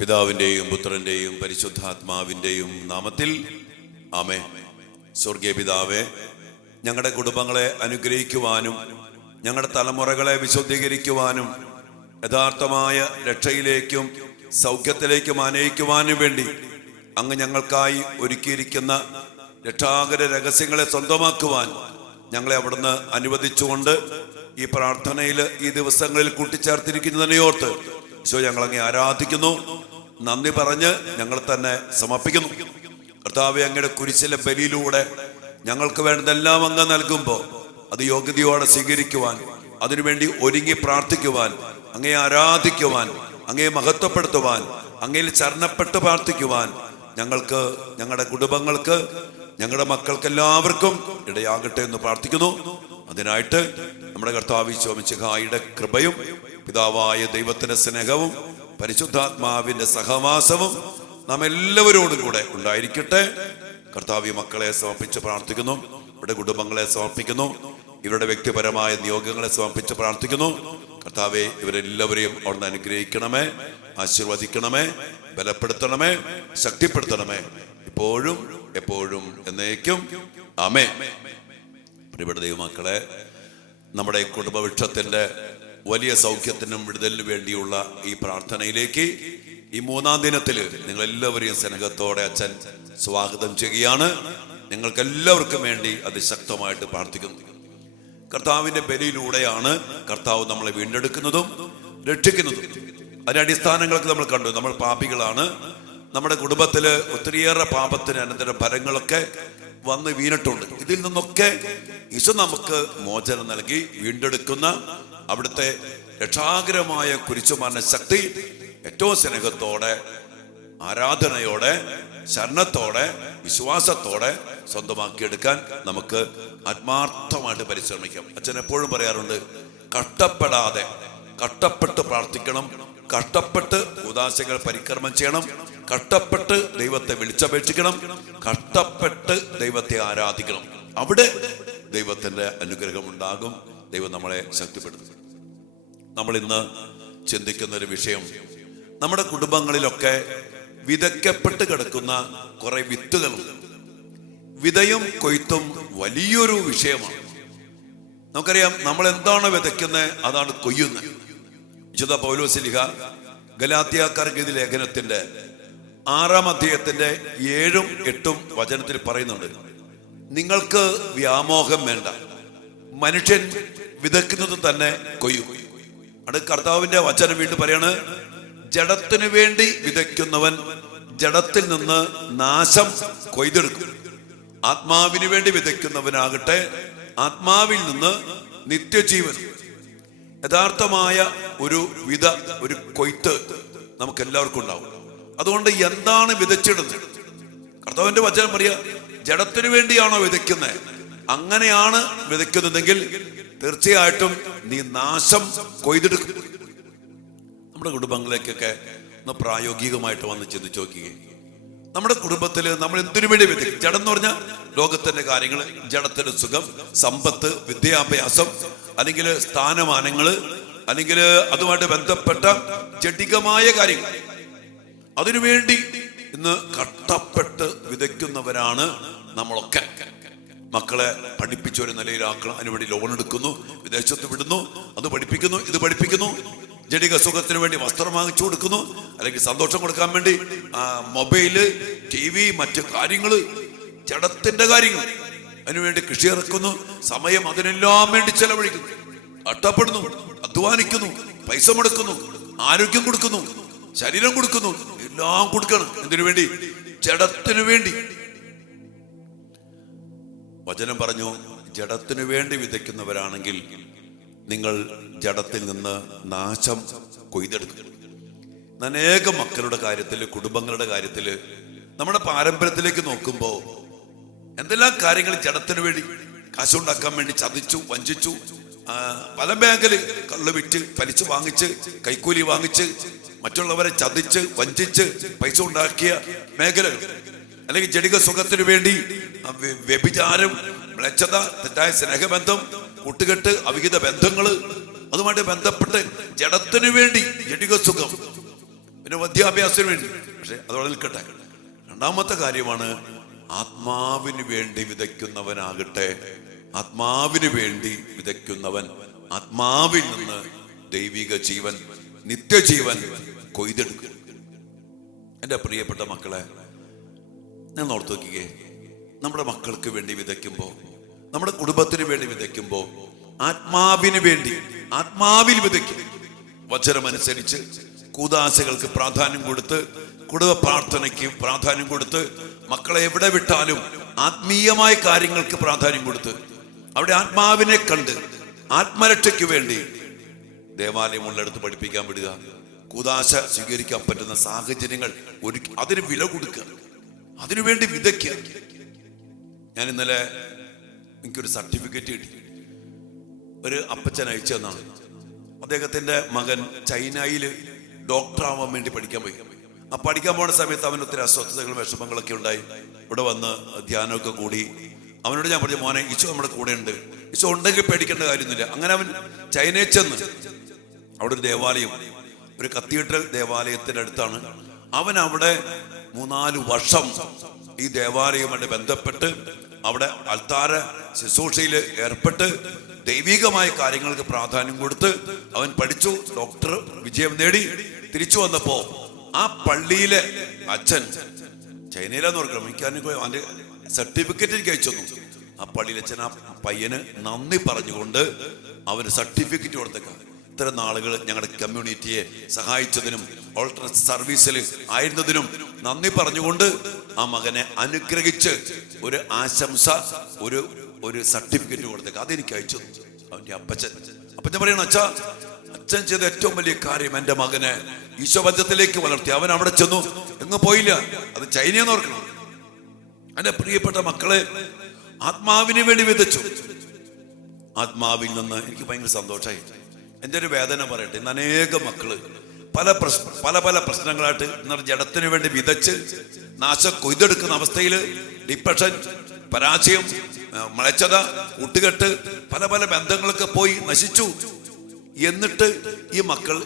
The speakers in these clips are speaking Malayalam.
പിതാവിൻ്റെയും പുത്രൻ്റെയും പരിശുദ്ധാത്മാവിൻ്റെയും നാമത്തിൽ ആമേൻ. സ്വർഗീയ പിതാവേ, ഞങ്ങളുടെ കുടുംബങ്ങളെ അനുഗ്രഹിക്കുവാനും ഞങ്ങളുടെ തലമുറകളെ വിശുദ്ധീകരിക്കുവാനും യഥാർത്ഥമായ രക്ഷയിലേക്കും സൗഖ്യത്തിലേക്കും ആനയിക്കുവാനും വേണ്ടി അങ്ങ് ഞങ്ങൾക്കായി ഒരുക്കിയിരിക്കുന്ന രക്ഷാകര രഹസ്യങ്ങളെ സ്വന്തമാക്കുവാൻ ഞങ്ങളെ അവിടുന്ന് അനുവദിച്ചുകൊണ്ട് ഈ പ്രാർത്ഥനയിൽ ഈ ദിവസങ്ങളിൽ കൂട്ടിച്ചേർത്തിരിക്കുന്നതിനെ ഓർത്ത് ഈശോ ഞങ്ങളങ്ങെ ആരാധിക്കുന്നു, നന്ദി പറഞ്ഞ് ഞങ്ങൾ തന്നെ സമർപ്പിക്കുന്നു. കർത്താവേ, അങ്ങയുടെ കുരിശിലെ ബലിയിലൂടെ ഞങ്ങൾക്ക് വേണ്ടതെല്ലാം അങ്ങ് നൽകുമ്പോൾ അത് യോഗ്യതയോടെ സ്വീകരിക്കുവാൻ, അതിനുവേണ്ടി ഒരുങ്ങി പ്രാർത്ഥിക്കുവാൻ, അങ്ങയെ ആരാധിക്കുവാൻ, അങ്ങയെ മഹത്വപ്പെടുത്തുവാൻ, അങ്ങയിൽ ശരണപ്പെട്ട് പ്രാർത്ഥിക്കുവാൻ ഞങ്ങൾക്ക്, ഞങ്ങളുടെ കുടുംബങ്ങൾക്ക്, ഞങ്ങളുടെ മക്കൾക്ക് എല്ലാവർക്കും ഇടയാകട്ടെ എന്ന് പ്രാർത്ഥിക്കുന്നു. അതിനായിട്ട് നമ്മുടെ കർത്താവ് ഈശോ മിശിഹായുടെ കൃപയും പിതാവായ ദൈവത്തിന്റെ സ്നേഹവും പരിശുദ്ധാത്മാവിന്റെ സഹവാസവും നാം എല്ലാവരോടും കൂടെ ഉണ്ടായിരിക്കട്ടെ. കർത്താവ് മക്കളെ സമർപ്പിച്ച് പ്രാർത്ഥിക്കുന്നു, ഇവിടെ കുടുംബങ്ങളെ സമർപ്പിക്കുന്നു, ഇവരുടെ വ്യക്തിപരമായ നിയോഗങ്ങളെ സമർപ്പിച്ച് പ്രാർത്ഥിക്കുന്നു. കർത്താവെ, ഇവരെല്ലാവരെയും അവിടുന്ന് അനുഗ്രഹിക്കണമേ, ആശീർവദിക്കണമേ, ബലപ്പെടുത്തണമേ, ശക്തിപ്പെടുത്തണമേ, ഇപ്പോഴും എപ്പോഴും എന്നേക്കും ആമേൻ. പ്രിയപ്പെട്ട ദൈവമക്കളെ, നമ്മുടെ കുടുംബവൃക്ഷത്തിന്റെ വലിയ സൗഖ്യത്തിനും വിടുതലിനു വേണ്ടിയുള്ള ഈ പ്രാർത്ഥനയിലേക്ക് ഈ മൂന്നാം ദിനത്തിൽ നിങ്ങളെല്ലാവരെയും സ്നേഹത്തോടെ അച്ഛൻ സ്വാഗതം ചെയ്യുകയാണ്. നിങ്ങൾക്ക് എല്ലാവർക്കും വേണ്ടി അതിശക്തമായിട്ട് പ്രാർത്ഥിക്കുന്നു. കർത്താവിന്റെ ബലിയിലൂടെയാണ് കർത്താവ് നമ്മളെ വീണ്ടെടുക്കുന്നതും രക്ഷിക്കുന്നതും. അതിന്റെ അടിസ്ഥാനങ്ങളൊക്കെ നമ്മൾ കണ്ടു. നമ്മൾ പാപികളാണ്. നമ്മുടെ കുടുംബത്തില് ഒത്തിരിയേറെ പാപത്തിന് അനന്തര ഫലങ്ങളൊക്കെ വന്ന് വീണിട്ടുണ്ട്. ഇതിൽ നിന്നൊക്കെ ഈശോ നമുക്ക് മോചനം നൽകി വീണ്ടെടുക്കുന്ന അവിടുത്തെ രക്ഷാകരമായ കുരിശുമരണ ശക്തി ഏറ്റവും സ്നേഹത്തോടെ, ആരാധനയോടെ, ശരണത്തോടെ, വിശ്വാസത്തോടെ സ്വന്തമാക്കിയെടുക്കാൻ നമുക്ക് ആത്മാർത്ഥമായിട്ട് പരിശ്രമിക്കാം. അച്ഛൻ എപ്പോഴും പറയാറുണ്ട്, കഷ്ടപ്പെടാതെ, കഷ്ടപ്പെട്ട് പ്രാർത്ഥിക്കണം, കഷ്ടപ്പെട്ട് ഉദാശകൾ പരിക്രമം ചെയ്യണം, കഷ്ടപ്പെട്ട് ദൈവത്തെ വിളിച്ചപേക്ഷിക്കണം, കഷ്ടപ്പെട്ട് ദൈവത്തെ ആരാധിക്കണം. അവിടെ ദൈവത്തിന്റെ അനുഗ്രഹം ഉണ്ടാകും. ദൈവം നമ്മളെ ശക്തിപ്പെടുത്തും. നമ്മൾ ഇന്ന് ചിന്തിക്കുന്ന ഒരു വിഷയം, നമ്മുടെ കുടുംബങ്ങളിലൊക്കെ വിതയ്ക്കപ്പെട്ട് കിടക്കുന്ന കുറെ വിത്തുകളുണ്ട്. വിതയും കൊയ്ത്തും വലിയൊരു വിഷയമാണ്. നമുക്കറിയാം, നമ്മൾ എന്താണ് വിതയ്ക്കുന്നത് അതാണ് കൊയ്യുന്നത്. വിശുദ്ധ പൗലോസ്ലീഹ ഗലാത്യക്കാർക്ക് എഴുതിയ ലേഖനത്തിന്റെ 6-ാം അധ്യായത്തിന്റെ 7-ഉം 8-ഉം വചനത്തിൽ പറയുന്നുണ്ട്, നിങ്ങൾക്ക് വ്യാമോഹം വേണ്ട, മനുഷ്യൻ വിതയ്ക്കുന്നത് തന്നെ കൊയ്യും. അത് കർത്താവിന്റെ വചനം വീണ്ടും പറയാണ്, ജഡത്തിനു വേണ്ടി വിതയ്ക്കുന്നവൻ ജഡത്തിൽ നിന്ന് നാശം കൊയ്തെടുക്കും, ആത്മാവിന് വേണ്ടി വിതയ്ക്കുന്നവനാകട്ടെ ആത്മാവിൽ നിന്ന് നിത്യജീവൻ. യഥാർത്ഥമായ ഒരു ഒരു കൊയ്ത്ത് നമുക്ക് എല്ലാവർക്കും ഉണ്ടാവും. അതുകൊണ്ട് എന്താണ് വിതച്ചിടുന്നത്? കർത്താവിന്റെ വചനം പറയാ, ജഡത്തിനു വേണ്ടിയാണോ വിതയ്ക്കുന്നത്? അങ്ങനെയാണ് വിതയ്ക്കുന്നതെങ്കിൽ തീർച്ചയായിട്ടും നീ നാശം കൊയ്തെടുക്കും. നമ്മുടെ കുടുംബങ്ങളിലേക്കൊക്കെ ഒന്ന് പ്രായോഗികമായിട്ട് വന്ന് ചിന്തിച്ചു നോക്കുകയും, നമ്മുടെ കുടുംബത്തിൽ നമ്മൾ എന്തിനു വേണ്ടി വിതയ്ക്കും? ജഡം എന്ന് പറഞ്ഞാൽ ലോകത്തിന്റെ കാര്യങ്ങൾ, ജഡത്തിന്റെ സുഖം, സമ്പത്ത്, വിദ്യാഭ്യാസം, അല്ലെങ്കിൽ സ്ഥാനമാനങ്ങള്, അല്ലെങ്കിൽ അതുമായിട്ട് ബന്ധപ്പെട്ട ജഡികമായ കാര്യങ്ങൾ. അതിനുവേണ്ടി ഇന്ന് കഷ്ടപ്പെട്ട് വിതയ്ക്കുന്നവരാണ് നമ്മളൊക്കെ. മക്കളെ പഠിപ്പിച്ച ഒരു നിലയിലാക്കണം, അതിനുവേണ്ടി ലോൺ എടുക്കുന്നു, വിദേശത്ത് വിടുന്നു, അത് പഠിപ്പിക്കുന്നു, ഇത് പഠിപ്പിക്കുന്നു, ജഡിക സുഖത്തിന് വേണ്ടി വസ്ത്രം വാങ്ങിച്ചു കൊടുക്കുന്നു, അല്ലെങ്കിൽ സന്തോഷം കൊടുക്കാൻ വേണ്ടി മൊബൈല്, TV, മറ്റു കാര്യങ്ങള്, ജഡത്തിന്റെ കാര്യങ്ങൾ, അതിനുവേണ്ടി കൃഷി ഇറക്കുന്നു, സമയം അതിനെല്ലാം വേണ്ടി ചെലവഴിക്കുന്നു, കഷ്ടപ്പെടുന്നു, അധ്വാനിക്കുന്നു, പൈസ മുടക്കുന്നു, ആരോഗ്യം കൊടുക്കുന്നു, ശരീരം കൊടുക്കുന്നു, എല്ലാം കൊടുക്കണം. എന്തിനു വേണ്ടി? ജഡത്തിനു വേണ്ടി. വചനം പറഞ്ഞു, ജഡത്തിനു വേണ്ടി വിതയ്ക്കുന്നവരാണെങ്കിൽ നിങ്ങൾ ജഡത്തിൽ നിന്ന് നാശം കൊയ്തെടുക്കും. അനേകം മക്കളുടെ കാര്യത്തില്, കുടുംബങ്ങളുടെ കാര്യത്തില്, നമ്മുടെ പാരമ്പര്യത്തിലേക്ക് നോക്കുമ്പോൾ എന്തെല്ലാം കാര്യങ്ങൾ ജഡത്തിനു വേണ്ടി, കാശുണ്ടാക്കാൻ വേണ്ടി ചതിച്ചു, വഞ്ചിച്ചു, പല മേഖല കള്ള് വിറ്റ്, പലിശ വാങ്ങിച്ച്, കൈക്കൂലി വാങ്ങിച്ച്, മറ്റുള്ളവരെ ചതിച്ച് വഞ്ചിച്ച് പൈസ ഉണ്ടാക്കിയ മേഖലകൾ, അല്ലെങ്കിൽ ജഡിക സുഖത്തിനു വേണ്ടി വ്യഭിചാരം, മ്ലേച്ഛത, തെറ്റായ സ്നേഹബന്ധം, കൂട്ടുകെട്ട്, അവിഹിത ബന്ധങ്ങള്, അതുമായിട്ട് ബന്ധപ്പെട്ട് ജഡത്തിനു വേണ്ടി ജഡിക സുഖം, പിന്നെ വിദ്യാഭ്യാസത്തിന് വേണ്ടി. പക്ഷെ അതോടെ നിൽക്കട്ടെ. രണ്ടാമത്തെ കാര്യമാണ് ആത്മാവിന് വേണ്ടി വിതയ്ക്കുന്നവനാകട്ടെ. ആത്മാവിന് വേണ്ടി വിതയ്ക്കുന്നവൻ ആത്മാവിൽ നിന്ന് ദൈവിക ജീവൻ, നിത്യജീവൻ കൊയ്തെടുക്കും. എൻ്റെ പ്രിയപ്പെട്ട മക്കളെ, ഞാൻ ഓർത്തു നോക്കിക്കേ, നമ്മുടെ മക്കൾക്ക് വേണ്ടി വിതയ്ക്കുമ്പോൾ, നമ്മുടെ കുടുംബത്തിന് വേണ്ടി വിതയ്ക്കുമ്പോൾ ആത്മാവിന് വേണ്ടി ആത്മാവിൽ വിതയ്ക്കും. വചനമനുസരിച്ച് കൂദാശകൾക്ക് പ്രാധാന്യം കൊടുത്ത്, കുടുംബ പ്രാർത്ഥനയ്ക്ക് പ്രാധാന്യം കൊടുത്ത്, മക്കളെ എവിടെ വിട്ടാലും ആത്മീയമായ കാര്യങ്ങൾക്ക് പ്രാധാന്യം കൊടുത്ത്, അവിടെ ആത്മാവിനെ കണ്ട് ആത്മരക്ഷയ്ക്ക് വേണ്ടി ദേവാലയം ഉള്ളിടത്ത് പഠിപ്പിക്കാൻ വിടുക. കൂദാശ സ്വീകരിക്കാൻ പറ്റുന്ന സാഹചര്യങ്ങൾ അതിന് വില കൊടുക്കുക, അതിനുവേണ്ടി വിതയ്ക്കുക. ഞാൻ ഇന്നലെ എനിക്കൊരു സർട്ടിഫിക്കറ്റ് കിട്ടി. ഒരു അപ്പച്ചൻ അയച്ചു തന്നാണ്. അദ്ദേഹത്തിന്റെ മകൻ ചൈനയിൽ ഡോക്ടറാവാൻ വേണ്ടി പഠിക്കാൻ പോയി. ആ പഠിക്കാൻ പോണ സമയത്ത് അവന് ഒത്തിരി അസ്വസ്ഥതകളും വിഷമങ്ങളൊക്കെ ഉണ്ടായി. ഇവിടെ വന്ന് ധ്യാനമൊക്കെ കൂടി. അവനോട് ഞാൻ പറഞ്ഞു, മോനെ ഈശോ നമ്മുടെ കൂടെ ഉണ്ട്, ഈശോ ഉണ്ടെങ്കിൽ പേടിക്കേണ്ട കാര്യമൊന്നുമില്ല. അങ്ങനെ അവൻ ചൈനയിൽ ചെന്ന് അവിടെ ഒരു ദേവാലയം, ഒരു കത്തീഡ്രൽ ദേവാലയത്തിന്റെ അടുത്താണ്. അവൻ അവിടെ 3-4 വർഷം ഈ ദേവാലയവുമായിട്ട് ബന്ധപ്പെട്ട് അവിടെ അൾത്താര ശുശ്രൂഷയിൽ ഏർപ്പെട്ട് ദൈവികമായ കാര്യങ്ങൾക്ക് പ്രാധാന്യം കൊടുത്ത് അവൻ പഠിച്ചു, ഡോക്ടർ വിജയം നേടി. തിരിച്ചു വന്നപ്പോ ആ പള്ളിയിലെ അച്ഛൻ, ചൈനയിലെന്ന് ഓർക്കണം, എനിക്ക് അവന്റെ സർട്ടിഫിക്കറ്റ് എനിക്ക് അയച്ചു തന്നു. ആ പള്ളിയിലെ അച്ഛൻ ആ പയ്യന് നന്ദി പറഞ്ഞുകൊണ്ട് അവന് സർട്ടിഫിക്കറ്റ് കൊടുത്തേക്കാം. ഇത്തരം നാളുകൾ ഞങ്ങളുടെ കമ്മ്യൂണിറ്റിയെ സഹായിച്ചതിനും ഓൾട്ടർ സർവീസിൽ ആയിരുന്നതിനും നന്ദി പറഞ്ഞുകൊണ്ട് ആ മകനെ അനുഗ്രഹിച്ച് ഒരു ആശംസ, ഒരു സർട്ടിഫിക്കറ്റ് കൊടുത്തേക്ക്. അതെനിക്ക് അയച്ചു അവന്റെ അപ്പച്ചൻ പറയണം, അച്ഛൻ ചെയ്ത ഏറ്റവും വലിയ കാര്യം എൻ്റെ മകനെ ഈശോബന്ധത്തിലേക്ക് വളർത്തി. അവൻ അവിടെ ചെന്നു, എങ്ങും പോയില്ല. അത് ചൈനയെന്ന് ഓർക്കണം. എൻ്റെ പ്രിയപ്പെട്ട മക്കളെ, ആത്മാവിന് വേണ്ടി വിതച്ചു. ആത്മാവിൽ നിന്ന് എനിക്ക് ഭയങ്കര സന്തോഷമായി. എൻ്റെ ഒരു വേദന പറയട്ടെ, ഇന്ന് അനേകം മക്കള് പല പ്രശ്നങ്ങളായിട്ട് ജഡത്തിന് വേണ്ടി വിതച്ച് നാശം കൊയ്തെടുക്കുന്ന അവസ്ഥയിൽ ഡിപ്രഷൻ, പരാജയം, മലച്ചത, കൂട്ടുകെട്ട്, പല ബന്ധങ്ങളൊക്കെ പോയി നശിച്ചു. എന്നിട്ട് ഈ മക്കൾ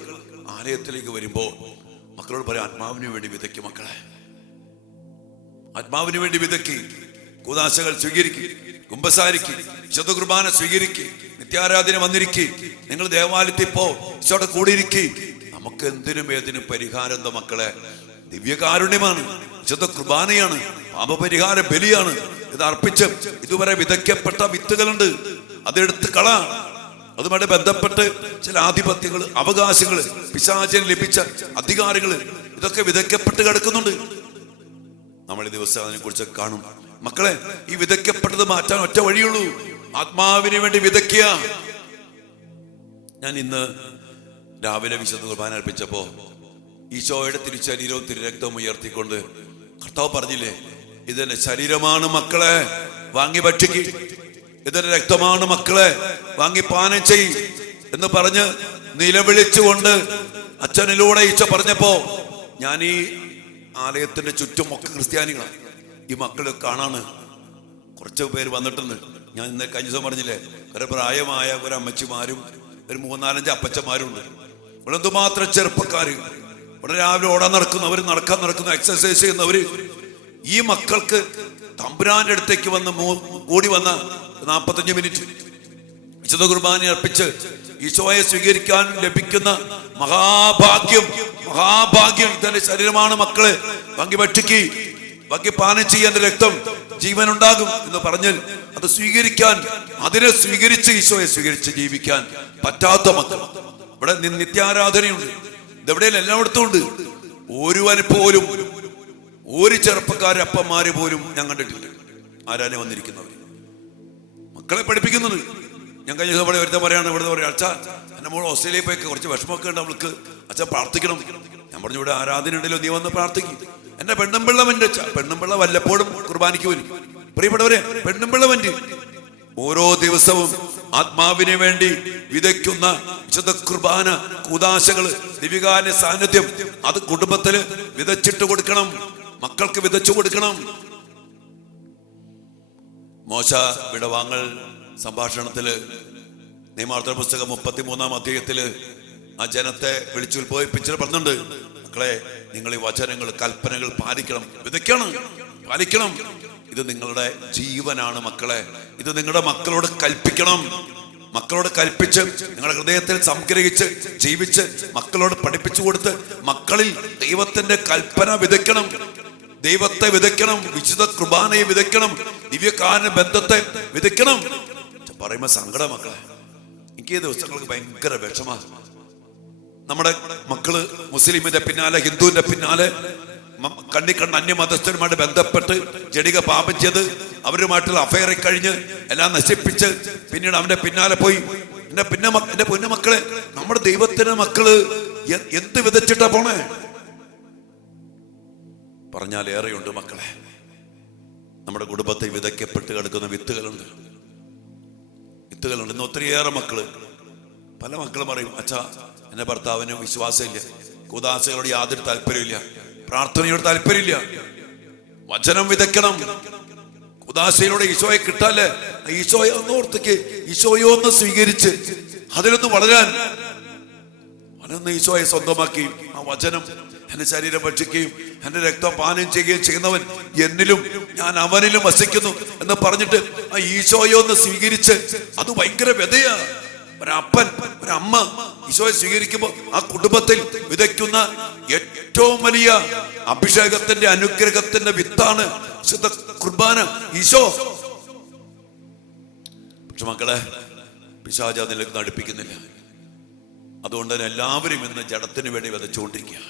ആലയത്തിലേക്ക് വരുമ്പോ മക്കളോട് പറയാം, ആത്മാവിന് വേണ്ടി വിതയ്ക്ക് മക്കളെ, ആത്മാവിന് വേണ്ടി വിതയ്ക്ക്. കൂദാശകൾ സ്വീകരിക്കുക, കുമ്പസാരിക്കുക, വിശുദ്ധ കുർബാന സ്വീകരിക്കുക, നിത്യാരാധന വന്നിരിക്കുക, നിങ്ങൾ ദേവാലയത്തിൽ പോ, ഈശോയുടെ കൂടെ ഇരിക്കുക. നമുക്ക് എന്തിനും ഏതിനും പരിഹാരം എന്താ മക്കളെ? ദിവ്യകാരുണ്യമാണ്, വിശുദ്ധ കുർബാനയാണ്, പാപപരിഹാര ബലിയാണ്. ഇത് അർപ്പിച്ച് ഇതുവരെ വിതയ്ക്കപ്പെട്ട വിത്തുകളുണ്ട്, അതെടുത്ത് കള. അതുമായിട്ട് ബന്ധപ്പെട്ട് ചില ആധിപത്യങ്ങൾ, അവകാശങ്ങൾ, പിശാചിന് ലഭിച്ച അധികാരങ്ങൾ, ഇതൊക്കെ വിതയ്ക്കപ്പെട്ട് കിടക്കുന്നുണ്ട്. നമ്മൾ ഈ ദിവസം അതിനെ കുറിച്ച് കാണും. മക്കളെ, ഈ വിതയ്ക്കപ്പെട്ടത് മാറ്റാൻ ഒറ്റ വഴിയുള്ളൂ, ആത്മാവിന് വേണ്ടി വിതയ്ക്കുക. ഞാൻ ഇന്ന് രാവിലെ വിശുദ്ധ കുർബാന അർപ്പിച്ചപ്പോ ഈശോയുടെ തിരുശരീരവും തിരുരക്തവും ഉയർത്തിക്കൊണ്ട് കർത്താവ് പറഞ്ഞില്ലേ, ഇതെന്റെ ശരീരമാണ് മക്കളെ, വാങ്ങി ഭക്ഷിക്ക്, ഇതെന്റെ രക്തമാണ് മക്കളെ, വാങ്ങി പാനം ചെയ് എന്ന് പറഞ്ഞ് നിലവിളിച്ചുകൊണ്ട് അച്ഛനിലൂടെ ഈശോ പറഞ്ഞപ്പോ ഞാൻ ഈ ആലയത്തിന്റെ ചുറ്റും ഒക്കെ ക്രിസ്ത്യാനികളാണ്. ഈ മക്കളെ കാണാണ് കുറച്ച് പേര് വന്നിട്ടുണ്ട്. ഞാൻ ഇന്ന് കഴിഞ്ഞ ദിവസം പറഞ്ഞില്ലേ, കുറെ പ്രായമായ ഒരു അമ്മച്ചിമാരും ഒരു 3-4 അപ്പച്ചന്മാരും ഉണ്ട്. ഇവിടെ എന്തുമാത്രം ചെറുപ്പക്കാര്, ഇവിടെ രാവിലെ ഓടാൻ നടക്കുന്നവര്, നടക്കാൻ നടക്കുന്ന, എക്സസൈസ് ചെയ്യുന്നവര്. ഈ മക്കൾക്ക് തമ്പുരാന്റെ അടുത്തേക്ക് വന്ന് കൂടി വന്ന 45 മിനിറ്റ് വിശുദ്ധ കുർബാന അർപ്പിച്ച് ഈശോയെ സ്വീകരിക്കാൻ ലഭിക്കുന്ന മഹാഭാഗ്യം. ഇതെന്റെ ശരീരമാണ് മക്കളെ, വാങ്ങി ഭക്ഷിക്ക്, വാങ്ങി പാനം ചെയ്യാൻ രക്തം, ജീവൻ ഉണ്ടാകും എന്ന് പറഞ്ഞാൽ അത് സ്വീകരിക്കാൻ, അതിനെ സ്വീകരിച്ച് ഈശോയെ സ്വീകരിച്ച് ജീവിക്കാൻ പറ്റാത്ത മക്കൾ ഇവിടെ നിത്യാരാധനയുണ്ട്. ഇതെവിടെയല്ല, എല്ലായിടത്തും ഉണ്ട്. ഒരുവന് പോലും, ഒരു ചെറുപ്പക്കാരെ അപ്പന്മാര് പോലും ഞാൻ കണ്ടിട്ടില്ല ആരാനെ വന്നിരിക്കുന്നവർ മക്കളെ പഠിപ്പിക്കുന്നത്. ഞാൻ കഴിഞ്ഞ ദിവസം ഒരുത്തം പറയാണ്, ഇവിടെ പറയാം, അച്ഛാ എന്നെ മോൾ ഓസ്ട്രേലിയയിൽ പോയി കുറച്ച് വിഷമമൊക്കെ ഉണ്ട്, അവൾക്ക് അച്ഛൻ പ്രാർത്ഥിക്കണം. ഞാൻ പറഞ്ഞു, ഇവിടെ ആരാധന ഉണ്ടല്ലോ, നീ വന്ന് പ്രാർത്ഥിക്കും. എന്റെ പെണ്ണുമ്പിള്ള വൻ്റെ അച്ഛാ, പെണ്ണുമ്പിള്ള വല്ലപ്പോഴും കുർബാനയ്ക്ക് വരും. പ്രിയപ്പെട്ടവരെ, പെണ്ണുമ്പിള്ള വൻ്റെ ഓരോ ദിവസവും ആത്മാവിന് വേണ്ടി വിതയ്ക്കുന്ന വിശുദ്ധ കുർബാന, കൂദാശകള്, ദിവികാന്റെ സാന്നിധ്യം, അത് കുടുംബത്തില് വിതച്ചിട്ട് കൊടുക്കണം, മക്കൾക്ക് വിതച്ചു കൊടുക്കണം. മോശ വിടവാങ്ങൽ സംഭാഷണത്തില് നിയമാവർത്തന പുസ്തകം 33-ാം അധ്യായത്തില് ആ ജനത്തെ വിളിച്ചുൽബോധിപ്പിച്ചിട്ട് പറഞ്ഞിട്ടുണ്ട്, മക്കളെ, നിങ്ങൾ ഈ വചനങ്ങൾ, കൽപ്പനകൾ പാലിക്കണം, വിതയ്ക്കണം, പാലിക്കണം. ഇത് നിങ്ങളുടെ ജീവനാണ് മക്കളെ. ഇത് നിങ്ങളുടെ മക്കളോട് കൽപ്പിക്കണം. മക്കളോട് കൽപ്പിച്ച് നിങ്ങളുടെ ഹൃദയത്തിൽ സംഗ്രഹിച്ച് ജീവിച്ച് മക്കളോട് പഠിപ്പിച്ചു കൊടുത്ത് മക്കളിൽ ദൈവത്തിന്റെ കൽപ്പന വിതയ്ക്കണം, ദൈവത്തെ വിതയ്ക്കണം, വിശുദ്ധ കുർബാനയെ വിതയ്ക്കണം, ദിവ്യകാരുണ്യ ബന്ധത്തെ വിതയ്ക്കണം. പറയുമ്പോ സങ്കടം മക്കളെ. എനിക്ക് ഈ ദിവസങ്ങൾക്ക് ഭയങ്കര വിഷമ. നമ്മുടെ മക്കള് മുസ്ലിമിന്റെ പിന്നാലെ, ഹിന്ദുവിന്റെ പിന്നാലെ, കണ്ണിക്കണ്ട അന്യമതസ്ഥരുമായിട്ട് ബന്ധപ്പെട്ട് ജടിക പാപം ചെയ്ത് അവരുമായിട്ടുള്ള അഫയറിൽ കഴിഞ്ഞ് എല്ലാം നശിപ്പിച്ച് പിന്നീട് അവന്റെ പിന്നാലെ പോയി. എന്റെ പൊന്നുമക്കളെ, നമ്മുടെ ദൈവത്തിന്റെ മക്കള് എന്ത് വിതച്ചിട്ടാ പോണേ? പറഞ്ഞാൽ ഏറെയുണ്ട് മക്കളെ. നമ്മുടെ കുടുംബത്തിൽ വിതയ്ക്കപ്പെട്ട് കിടക്കുന്ന വിത്തുകളുണ്ട്. ഇന്ന് ഒത്തിരിയേറെ മക്കള്, പല മക്കളും പറയും, അച്ഛാ എന്റെ ഭർത്താവിന് വിശ്വാസമില്ല, കൂദാശകളോട് യാതൊരു താല്പര്യമില്ല, പ്രാർത്ഥനയോട് താല്പര്യമില്ല. വചനം വിതയ്ക്കണം. കൂദാശയിലൂടെ ഈശോയെ കിട്ടാല്ലേ, ഈശോയെ ഒന്ന് ഓർത്തേക്ക്, ഈശോയെ ഒന്ന് സ്വീകരിച്ച് അതിലൊന്ന് വളരാൻ, അതൊന്ന് ഈശോയെ സ്വന്തമാക്കി ആ വചനം എന്റെ ശരീരം ഭക്ഷിക്കുകയും എന്റെ രക്തം പാനം ചെയ്യുകയും ചെയ്യുന്നവൻ എന്നിലും ഞാൻ അവനിലും വസിക്കുന്നു എന്ന് പറഞ്ഞിട്ട് ആ ഈശോയെ ഒന്ന് സ്വീകരിച്ച്, അത് ഭയങ്കര വ്യതയാ. ഒരപ്പൻ, ഒരമ്മ ഈശോയെ സ്വീകരിക്കുമ്പോൾ ആ കുടുംബത്തിൽ വിതയ്ക്കുന്ന ഏറ്റവും വലിയ അഭിഷേകത്തിന്റെ, അനുഗ്രഹത്തിന്റെ വിത്താണ് വിശുദ്ധ കുർബാന, ഈശോ. പക്ഷെ മക്കളെ, പിശാച് അതിലേക്ക് അടുപ്പിക്കുന്നില്ല. അതുകൊണ്ട് തന്നെ എല്ലാവരും ഇന്ന് ജഡത്തിന് വേണ്ടി വിതച്ചുകൊണ്ടിരിക്കുക.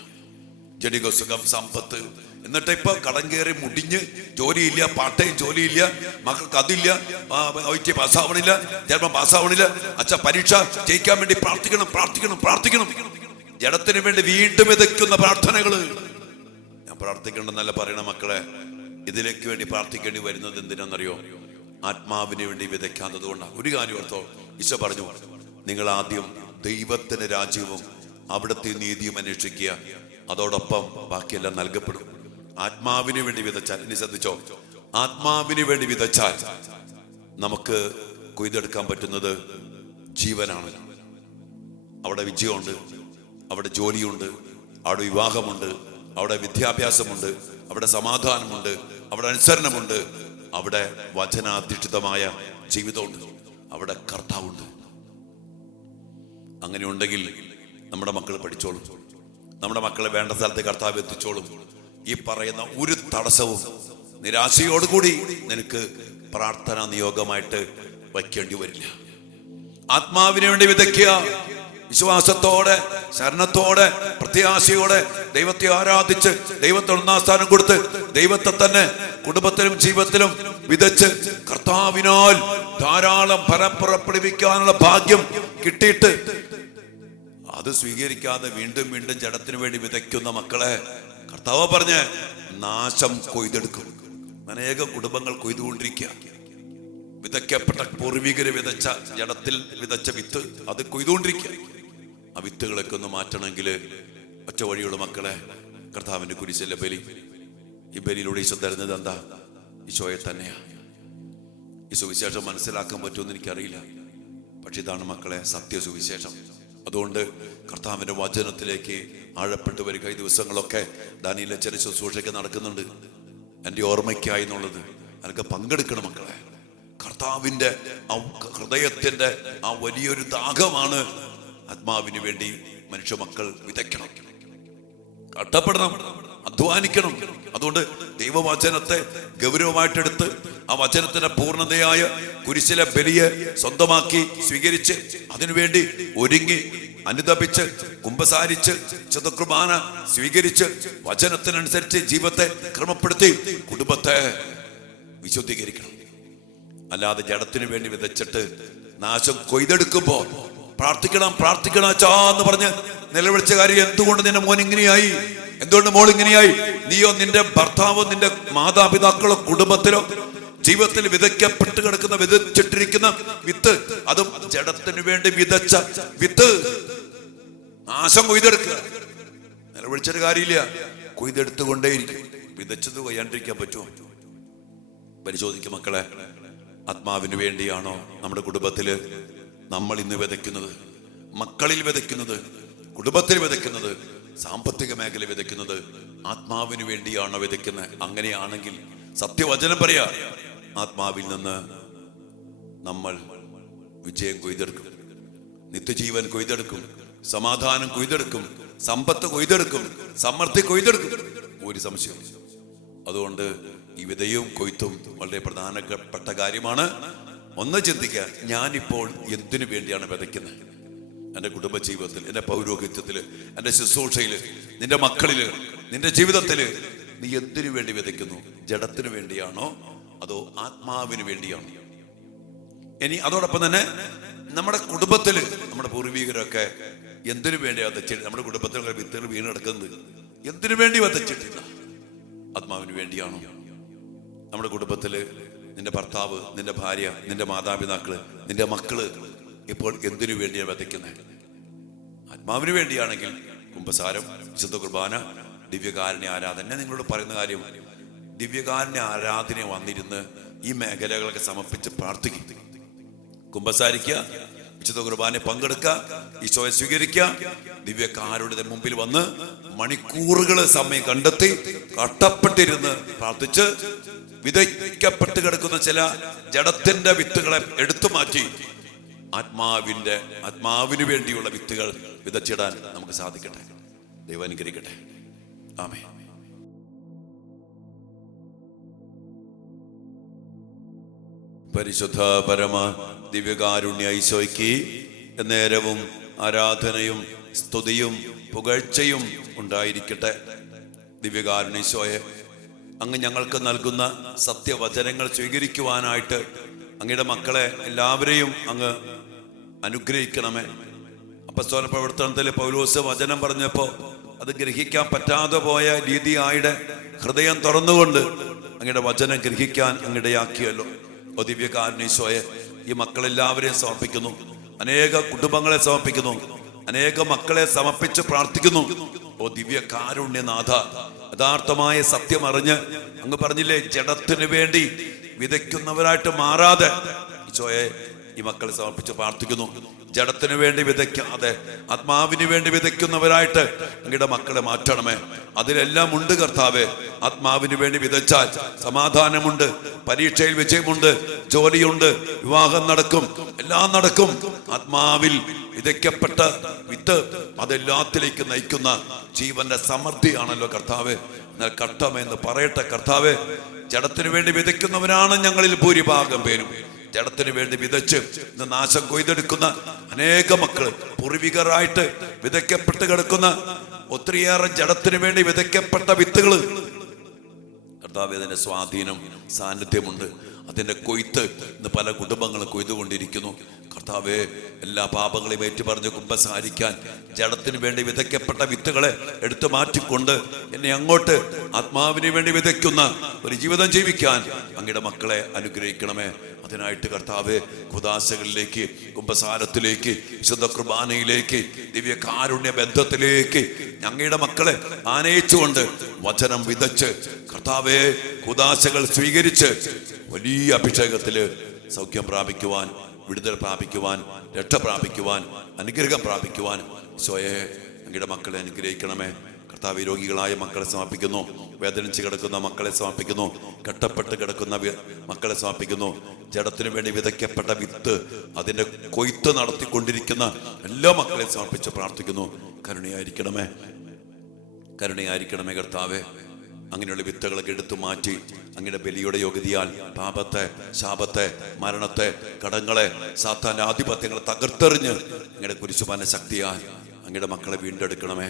ജഡിക സുഖം, സമ്പത്ത്. എന്നിട്ട് ഇപ്പൊ കടം കയറി മുടിഞ്ഞ് ജോലിയില്ല, പാട്ടയും ജോലിയില്ല, മക്കൾക്ക് അതില്ല, പാസ്സാവണില്ല, ജന്മം പാസ്സാവണില്ല. അച്ഛ പരീക്ഷ ജയിക്കാൻ വേണ്ടി പ്രാർത്ഥിക്കണം, പ്രാർത്ഥിക്കണം, പ്രാർത്ഥിക്കണം. ജഡത്തിന് വേണ്ടി വീണ്ടും വിതയ്ക്കുന്ന പ്രാർത്ഥനകള്. ഞാൻ പ്രാർത്ഥിക്കണമെന്നല്ല പറയണ മക്കളെ, ഇതിലേക്ക് വേണ്ടി പ്രാർത്ഥിക്കേണ്ടി വരുന്നത് എന്തിനാണെന്നറിയോ? ആത്മാവിന് വേണ്ടി വിതയ്ക്കാത്തത് കൊണ്ടാണ്. ഒരു കാര്യം ഓർത്തോ, ഈശോ പറഞ്ഞു, നിങ്ങൾ ആദ്യം ദൈവത്തിന്റെ രാജ്യവും അവിടുത്തെ നീതിയും അന്വേഷിക്കുക, അതോടൊപ്പം ബാക്കിയെല്ലാം നൽകപ്പെടും. ആത്മാവിന് വേണ്ടി വിതച്ചാൽ, ഇനി ശ്രദ്ധിച്ചോ, ആത്മാവിന് വേണ്ടി വിതച്ചാൽ നമുക്ക് കൊയ്തെടുക്കാൻ പറ്റുന്നത് ജീവനാണ്. അവിടെ വിജയമുണ്ട്, അവിടെ ജോലിയുണ്ട്, അവിടെ വിവാഹമുണ്ട്, അവിടെ വിദ്യാഭ്യാസമുണ്ട്, അവിടെ സമാധാനമുണ്ട്, അവിടെ അനുസരണമുണ്ട്, അവിടെ വചനാധിഷ്ഠിതമായ ജീവിതമുണ്ട്, അവിടെ കർത്താവുണ്ട്. അങ്ങനെ ഉണ്ടെങ്കിൽ നമ്മുടെ മക്കൾ പഠിച്ചോളും, നമ്മുടെ മക്കളെ വേണ്ട സ്ഥലത്ത് കർത്താവ് എത്തിച്ചോളും. ഈ പറയുന്ന ഒരു തടസ്സവും നിരാശയോടുകൂടി നിനക്ക് പ്രാർത്ഥന നിയോഗമായിട്ട് വയ്ക്കേണ്ടി വരില്ല. ആത്മാവിന് വേണ്ടി വിതയ്ക്കുക, വിശ്വാസത്തോടെ, ശരണത്തോടെ, പ്രത്യാശയോടെ ദൈവത്തെ ആരാധിച്ച് ദൈവത്തിന് ഒന്നാം സ്ഥാനം കൊടുത്ത് ദൈവത്തെ തന്നെ കുടുംബത്തിലും ജീവിതത്തിലും വിതച്ച് കർത്താവിനാൽ ധാരാളം ഫലം പുറപ്പെടുവിക്കാനുള്ള ഭാഗ്യം കിട്ടിയിട്ട് അത് സ്വീകരിക്കാതെ വീണ്ടും വീണ്ടും ജഡത്തിന് വേണ്ടി വിതയ്ക്കുന്ന മക്കളെ കർത്താവ് പറഞ്ഞ് നാശം കൊയ്തെടുക്കും. അനേകം കുടുംബങ്ങൾ കൊയ്തുകൊണ്ടിരിക്കുക. വിതയ്ക്കപ്പെട്ട പൂർവികര് വിതച്ച, ജഡത്തിൽ വിതച്ച വിത്ത് അത് കൊയ്തുകൊണ്ടിരിക്കുക. ആ വിത്തുകളൊക്കെ ഒന്ന് മാറ്റണമെങ്കിൽ ഒറ്റ വഴിയുള്ള മക്കളെ, കർത്താവിന്റെ കുരിശിലെ ബലി. ഈ ബലിയിലൂടെ ഈശോ തരുന്നത് എന്താ? ഈശോയെ തന്നെയാ. ഈ സുവിശേഷം മനസ്സിലാക്കാൻ പറ്റുമെന്ന് എനിക്കറിയില്ല, പക്ഷെ ഇതാണ് മക്കളെ സത്യസുവിശേഷം. അതുകൊണ്ട് കർത്താവിന്റെ വചനത്തിലേക്ക് ആഴപ്പെട്ടു വരിക. ഈ ദിവസങ്ങളൊക്കെ ദാനിയേൽ ചെറിയ ശുശ്രൂഷയൊക്കെ നടക്കുന്നുണ്ട്. എൻ്റെ ഓർമ്മയ്ക്കായി എന്നുള്ളത് അതിനൊക്കെ പങ്കെടുക്കണം മക്കളെ. കർത്താവിന്റെ ആ ഹൃദയത്തിന്റെ ആ വലിയൊരു ദാഹമാണ് ആത്മാവിന് വേണ്ടി മനുഷ്യ മക്കൾ വിതയ്ക്കണം, കഷ്ടപ്പെടണം, അധ്വാനിക്കണം. അതുകൊണ്ട് ദൈവവചനത്തെ ഗൗരവമായിട്ടെടുത്ത് ആ വചനത്തിന്റെ പൂർണ്ണതയായ കുരിശിലെ ബലിയെ സ്വന്തമാക്കി സ്വീകരിച്ച് അതിനുവേണ്ടി ഒരുങ്ങി അനുതപിച്ച് കുമ്പസാരിച്ച് ചതുർകുർബാന സ്വീകരിച്ച് വചനത്തിനനുസരിച്ച് ജീവിതത്തെ ക്രമപ്പെടുത്തി കുടുംബത്തെ വിശുദ്ധീകരിക്കണം. അല്ലാതെ ജഡത്തിന് വേണ്ടി വിതച്ചിട്ട് നാശം കൊയ്തെടുക്കുമ്പോ പ്രാർത്ഥിക്കണം, പ്രാർത്ഥിക്കണം അച്ഛാ എന്ന് പറഞ്ഞ് നിലവിളിച്ച കാര്യം, എന്തുകൊണ്ട് നിന്റെ മോൻ ഇങ്ങനെയായി, എന്തുകൊണ്ട് മോൾ ഇങ്ങനെയായി? നീയോ നിന്റെ ഭർത്താവോ നിന്റെ മാതാപിതാക്കളോ കുടുംബത്തിലോ ജീവിതത്തിൽ വിതയ്ക്കപ്പെട്ട് കിടക്കുന്ന, വിതച്ചിട്ടിരിക്കുന്ന വിത്ത്, അതും ജഡത്തിന് വേണ്ടി വിതച്ച വിത്ത് നാശം കൊയ്തെടുക്കുക. നിലവിളിച്ചൊരു കാര്യമില്ല, കൊയ്തെടുത്തുകൊണ്ടേയിരിക്കും. വിതച്ചത് കൊയ്യാണ്ടിരിക്കാൻ പറ്റുമോ? പരിശോധിക്കും മക്കളെ. ആത്മാവിന് വേണ്ടിയാണോ നമ്മുടെ കുടുംബത്തില് നമ്മൾ ഇന്ന് വിതയ്ക്കുന്നത്? മക്കളിൽ വിതയ്ക്കുന്നത്, കുടുംബത്തിൽ വിതയ്ക്കുന്നത്, സാമ്പത്തിക മേഖല വിതയ്ക്കുന്നത് ആത്മാവിന് വേണ്ടിയാണോ വിതയ്ക്കുന്നത്? അങ്ങനെയാണെങ്കിൽ സത്യവചനം പറയാ, ആത്മാവിൽ നിന്ന് നമ്മൾ വിജയം കൊയ്തെടുക്കും, നിത്യജീവൻ കൊയ്തെടുക്കും, സമാധാനം കൊയ്തെടുക്കും, സമ്പത്ത് കൊയ്തെടുക്കും, സമൃദ്ധി കൊയ്തെടുക്കും. ഒരു സംശയം. അതുകൊണ്ട് ഈ വിതയും കൊയ്ത്തും വളരെ പ്രധാനപ്പെട്ട കാര്യമാണ്. ഒന്ന് ചിന്തിക്കുക, ഞാനിപ്പോൾ എന്തിനു വേണ്ടിയാണ് വിതയ്ക്കുന്നത്? എൻ്റെ കുടുംബജീവിതത്തിൽ, എൻ്റെ പൗരോഹിത്യത്തിൽ, എൻ്റെ ശുശ്രൂഷയിൽ, നിന്റെ മക്കളിൽ, നിന്റെ ജീവിതത്തിൽ നീ എന്തിനു വേണ്ടി വിതയ്ക്കുന്നു? ജഡത്തിന് വേണ്ടിയാണോ അതോ ആത്മാവിന് വേണ്ടിയാണോ? ഇനി അതോടൊപ്പം തന്നെ നമ്മുടെ കുടുംബത്തിൽ നമ്മുടെ പൂർവികരൊക്കെ എന്തിനു വേണ്ടിയാണ് വിതച്ചിട്ട്? നമ്മുടെ കുടുംബത്തിലൊക്കെ വിത്തുകൾ വീണ് കിടക്കുന്നത് എന്തിനു വേണ്ടി വിതച്ചിട്ടില്ല? ആത്മാവിന് വേണ്ടിയാണോ? നമ്മുടെ കുടുംബത്തിൽ നിന്റെ ഭർത്താവ്, നിന്റെ ഭാര്യ, നിന്റെ മാതാപിതാക്കള്, നിന്റെ മക്കള് ഇപ്പോൾ എന്തിനു വേണ്ടിയാണ് വിതയ്ക്കുന്നത്? ആത്മാവിന് വേണ്ടിയാണെങ്കിൽ കുമ്പസാരം, വിശുദ്ധ കുർബാന, ദിവ്യകാരുണ്യ ആരാധന. ഞാൻ നിങ്ങളോട് പറയുന്ന കാര്യം, ദിവ്യകാരുണ്യ ആരാധന വന്നിരുന്ന് ഈ മേഖലകളൊക്കെ സമർപ്പിച്ച് പ്രാർത്ഥിക്കുക, കുമ്പസാരിക്കുക, വിശുദ്ധ കുർബാന പങ്കെടുക്കുക, ഈശോയെ സ്വീകരിക്കുക, ദിവ്യകാരുണ്യയുടെ മുമ്പിൽ വന്ന് മണിക്കൂറുകൾ സമയം കണ്ടെത്തി കഷ്ടപ്പെട്ടിരുന്ന് പ്രാർത്ഥിച്ച് വിതയ്ക്കപ്പെട്ട് കിടക്കുന്ന ചില ജഡത്തിന്റെ വിത്തുകളെ എടുത്തു മാറ്റി ആത്മാവിന് വേണ്ടിയുള്ള വിത്തുകൾ വിതച്ചിടാൻ നമുക്ക് സാധിക്കട്ടെ. ദൈവം അനുഗ്രഹിക്കട്ടെ. ആമേൻ. പരിശുദ്ധ പരമ ദിവ്യകാരുണ്യ ഈശോയ്ക്ക് നേരവും ആരാധനയും സ്തുതിയും പുകഴ്ചയും ഉണ്ടായിരിക്കട്ടെ. ദിവ്യകാരുണ്യ ഈശോയെ, അങ്ങ് ഞങ്ങൾക്ക് നൽകുന്ന സത്യവചനങ്ങൾ സ്വീകരിക്കുവാനായിട്ട് അങ്ങയുടെ മക്കളെ എല്ലാവരെയും അങ്ങ് അനുഗ്രഹിക്കണമേ. അപ്പസ്തോല പ്രവർത്തനത്തിൽ പൗലോസ് വചനം പറഞ്ഞപ്പോൾ അത് ഗ്രഹിക്കാൻ പറ്റാതെ പോയ രീതിയായുടെ ഹൃദയം തുറന്നുകൊണ്ട് അങ്ങയുടെ വചനം ഗ്രഹിക്കാൻ അങ്ങിടയാക്കിയല്ലോ. ഓ ദിവ്യകാരുണ്യ ഈശോയെ, ഈ മക്കളെല്ലാവരെയും സമർപ്പിക്കുന്നു, അനേക കുടുംബങ്ങളെ സമർപ്പിക്കുന്നു, അനേക മക്കളെ സമർപ്പിച്ച് പ്രാർത്ഥിക്കുന്നു. ഓ ദിവ്യകാരുണ്യനാഥ, യഥാർത്ഥമായ സത്യം അറിഞ്ഞ് അങ്ങ് പറഞ്ഞില്ലേ, ജഡത്തിന് വേണ്ടി വിതയ്ക്കുന്നവരായിട്ട് മാറാതെ ഈശോയെ ഈ മക്കളെ സമർപ്പിച്ച് പ്രാർത്ഥിക്കുന്നു. ജഡത്തിന് വേണ്ടി വിതയ്ക്കാതെ ആത്മാവിന് വേണ്ടി വിതയ്ക്കുന്നവരായിട്ട് അങ്ങയുടെ മക്കളെ മാറ്റണമേ. അതിലെല്ലാം ഉണ്ട് കർത്താവേ. ആത്മാവിന് വേണ്ടി വിതച്ചാൽ സമാധാനമുണ്ട്, പരീക്ഷയിൽ വിജയമുണ്ട്, ജോലിയുണ്ട്, വിവാഹം നടക്കും, എല്ലാം നടക്കും. ആത്മാവിൽ വിതയ്ക്കപ്പെട്ട വിത്ത് അതെല്ലാത്തിലേക്ക് നയിക്കുന്ന ജീവന്റെ സമൃദ്ധിയാണല്ലോ കർത്താവേ. എന്നാൽ കഷ്ടമെന്ന് പറയട്ടെ കർത്താവേ, ജഡത്തിന് വേണ്ടി വിതയ്ക്കുന്നവരാണ് ഞങ്ങളിൽ ഭൂരിഭാഗം പേരും. ജഡത്തിന് വേണ്ടി വിതച്ച് ഇന്ന് നാശം കൊയ്തെടുക്കുന്ന അനേക മക്കള്, പൂർവികരായിട്ട് വിതയ്ക്കപ്പെട്ട് കിടക്കുന്ന ഒത്തിരിയേറെ ജഡത്തിന് വേണ്ടി വിതയ്ക്കപ്പെട്ട വിത്തുകള് കർത്താവേ, അതിന്റെ സ്വാധീനം, സാന്നിധ്യമുണ്ട്. അതിന്റെ കൊയ്ത്ത് ഇന്ന് പല കുടുംബങ്ങളും കൊയ്തുകൊണ്ടിരിക്കുന്നു കർത്താവേ. എല്ലാ പാപങ്ങളെയും ഏറ്റുപറഞ്ഞ് കുമ്പസാരിക്കാൻ ജഡത്തിന് വേണ്ടി വിതയ്ക്കപ്പെട്ട വിത്തുകളെ എടുത്തു മാറ്റിക്കൊണ്ട് എന്നെ അങ്ങോട്ട് ആത്മാവിന് വേണ്ടി വിതയ്ക്കുന്ന ഒരു ജീവിതം ജീവിക്കാൻ അങ്ങയുടെ മക്കളെ അനുഗ്രഹിക്കണമേ. അതിനായിട്ട് കർത്താവേ, കുദാശകളിലേക്ക്, കുമ്പസാരത്തിലേക്ക്, വിശുദ്ധ കുർബാനയിലേക്ക്, ദിവ്യകാരുണ്യ ബന്ധത്തിലേക്ക് അങ്ങയുടെ മക്കളെ ആനയിച്ചുകൊണ്ട് വചനം വിതച്ച് കർത്താവേ, കുദാശകൾ സ്വീകരിച്ച് വലിയ അഭിഷേകത്തില് സൗഖ്യം പ്രാപിക്കുവാൻ, വിടുതൽ പ്രാപിക്കുവാൻ, രക്ഷ പ്രാപിക്കുവാൻ, അനുഗ്രഹം പ്രാപിക്കുവാൻ ഈശോയെ അങ്ങയുടെ മക്കളെ അനുഗ്രഹിക്കണമേ. കർത്താവ്, രോഗികളായ മക്കളെ സമർപ്പിക്കുന്നു, വേദനിച്ച് കിടക്കുന്ന മക്കളെ സമർപ്പിക്കുന്നു, കെട്ടപ്പെട്ട് കിടക്കുന്ന മക്കളെ സമർപ്പിക്കുന്നു. ജഡത്തിന് വേണ്ടി വിതയ്ക്കപ്പെട്ട വിത്ത് അതിന്റെ കൊയ്ത്ത് നടത്തിക്കൊണ്ടിരിക്കുന്ന എല്ലാ മക്കളെയും സമർപ്പിച്ച് പ്രാർത്ഥിക്കുന്നു. കരുണയായിരിക്കണമേ, കരുണയായിരിക്കണമേ കർത്താവേ. അങ്ങനെയുള്ള വിത്തുകളൊക്കെ എടുത്തു മാറ്റി അങ്ങയുടെ ബലിയുടെ യോഗ്യതയാൽ പാപത്തെ, ശാപത്തെ, മരണത്തെ, കടങ്ങളെ, സാത്താന്റെ ആധിപത്യങ്ങളെ തകർത്തെറിഞ്ഞ് അങ്ങയുടെ കുരിശുപാന ശക്തിയാൽ അങ്ങയുടെ മക്കളെ വീണ്ടെടുക്കണമേ.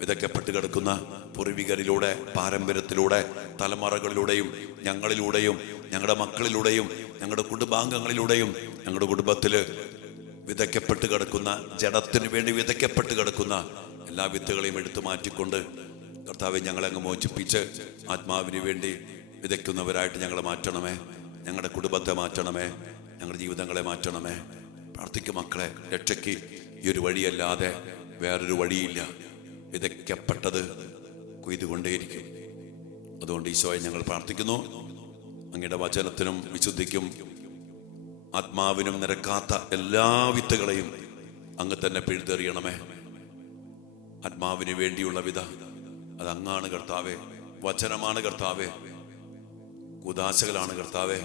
വിതയ്ക്കപ്പെട്ട് കിടക്കുന്ന പൂർവികരിലൂടെ, പാരമ്പര്യത്തിലൂടെ, തലമുറകളിലൂടെയും ഞങ്ങളിലൂടെയും ഞങ്ങളുടെ മക്കളിലൂടെയും ഞങ്ങളുടെ കുടുംബാംഗങ്ങളിലൂടെയും ഞങ്ങളുടെ കുടുംബത്തില് വിതയ്ക്കപ്പെട്ട് കിടക്കുന്ന, ജഡത്തിന് വേണ്ടി വിതയ്ക്കപ്പെട്ട് കിടക്കുന്ന എല്ലാ വിത്തുകളെയും എടുത്തു മാറ്റിക്കൊണ്ട് കർത്താവെ, ഞങ്ങളെ അങ്ങ് മോചിപ്പിച്ച് ആത്മാവിന് വേണ്ടി വിതയ്ക്കുന്നവരായിട്ട് ഞങ്ങളെ മാറ്റണമേ. ഞങ്ങളുടെ കുടുംബത്തെ മാറ്റണമേ, ഞങ്ങളുടെ ജീവിതങ്ങളെ മാറ്റണമേ. പ്രാർത്ഥിക്കും മക്കളെ, രക്ഷയ്ക്ക് ഈ ഒരു വഴിയല്ലാതെ വേറൊരു വഴിയില്ല. വിതയ്ക്കപ്പെട്ടത് കൊയ്തുകൊണ്ടേയിരിക്കും. അതുകൊണ്ട് ഈശോയെ ഞങ്ങൾ പ്രാർത്ഥിക്കുന്നു, അങ്ങയുടെ വചനത്തിനും വിശുദ്ധിക്കും ആത്മാവിനും നിരക്കാത്ത എല്ലാ വിത്തുകളെയും അങ്ങ് തന്നെ പിഴുതെറിയണമേ. ആത്മാവിന് വേണ്ടിയുള്ള വിധ അത് അങ്ങാണ് കർത്താവേ, വചനമാണ് കർത്താവേ, കുദാശകളാണ് കർത്താവേ,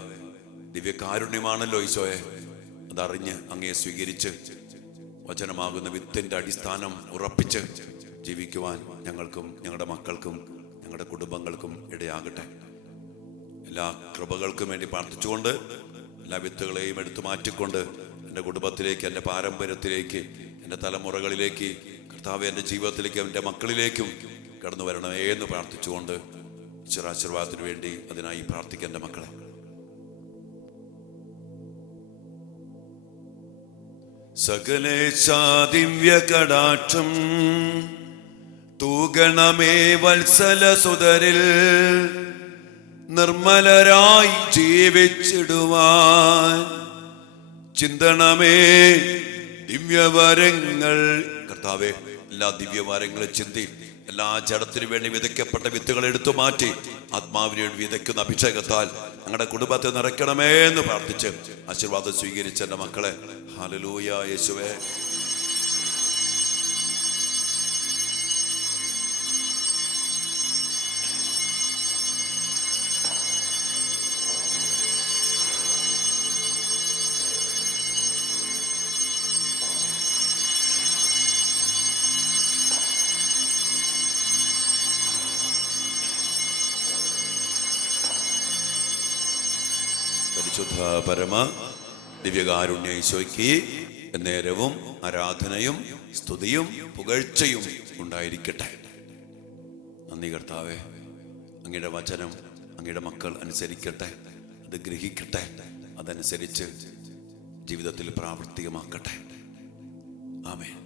ദിവ്യകാരുണ്യമാണല്ലോ ഈശോയെ. അതറിഞ്ഞ് അങ്ങയെ സ്വീകരിച്ച് വചനമാകുന്ന വിത്തിന്റെ അടിസ്ഥാനം ഉറപ്പിച്ച് ജീവിക്കുവാൻ ഞങ്ങൾക്കും ഞങ്ങളുടെ മക്കൾക്കും ഞങ്ങളുടെ കുടുംബങ്ങൾക്കും ഇടയാകട്ടെ. എല്ലാ കൃപകൾക്കും വേണ്ടി പ്രാർത്ഥിച്ചുകൊണ്ട് എല്ലാ വിത്തുകളെയും എടുത്തു മാറ്റിക്കൊണ്ട് എൻ്റെ കുടുംബത്തിലേക്ക്, എൻ്റെ പാരമ്പര്യത്തിലേക്ക്, എൻ്റെ തലമുറകളിലേക്ക്, കർത്താവേ എൻ്റെ ജീവിതത്തിലേക്ക്, എൻ്റെ മക്കളിലേക്കും കടന്നു വരണമേ എന്ന് പ്രാർത്ഥിച്ചുകൊണ്ട് ഈശ്വരാശീർവാദത്തിന് വേണ്ടി അതിനായി പ്രാർത്ഥിക്കുക. എൻ്റെ മക്കളെ സകലേശാ ദിവ്യ കടാക്ഷം തൂഗണമേ വത്സല സുതരിൽ നിർമ്മലരായി ജീവിച്ചിടുവാൻ ചിന്തണമേ ദിവ്യവരങ്ങൾ. കർത്താവേ, എല്ലാ ദിവ്യവരങ്ങളും ചിന്തി എല്ലാ ജഡത്തിനു വേണ്ടി വിതയ്ക്കപ്പെട്ട വിത്തുകൾ എടുത്തു മാറ്റി ആത്മാവിന് വേണ്ടി വിതയ്ക്കുന്ന അഭിഷേകത്താൽ ഞങ്ങളുടെ കുടുംബത്തെ നിറയ്ക്കണമേ എന്ന് പ്രാർത്ഥിച്ച് ആശീർവാദം സ്വീകരിച്ച എൻ്റെ മക്കളെ, ഹല്ലേലൂയ യേശുവേ. പരിശുദ്ധ പരമ ദിവ്യകാരുണ്യ ഈശോയ്ക്ക് നേരവും ആരാധനയും സ്തുതിയും പുകഴ്ചയും ഉണ്ടായിരിക്കട്ടെ. നന്ദി കർത്താവേ. അങ്ങയുടെ വചനം അങ്ങയുടെ മക്കൾ അനുസരിക്കട്ടെ, അത് ഗ്രഹിക്കട്ടെ, അതനുസരിച്ച് ജീവിതത്തിൽ പ്രാവർത്തികമാക്കട്ടെ. ആമേൻ.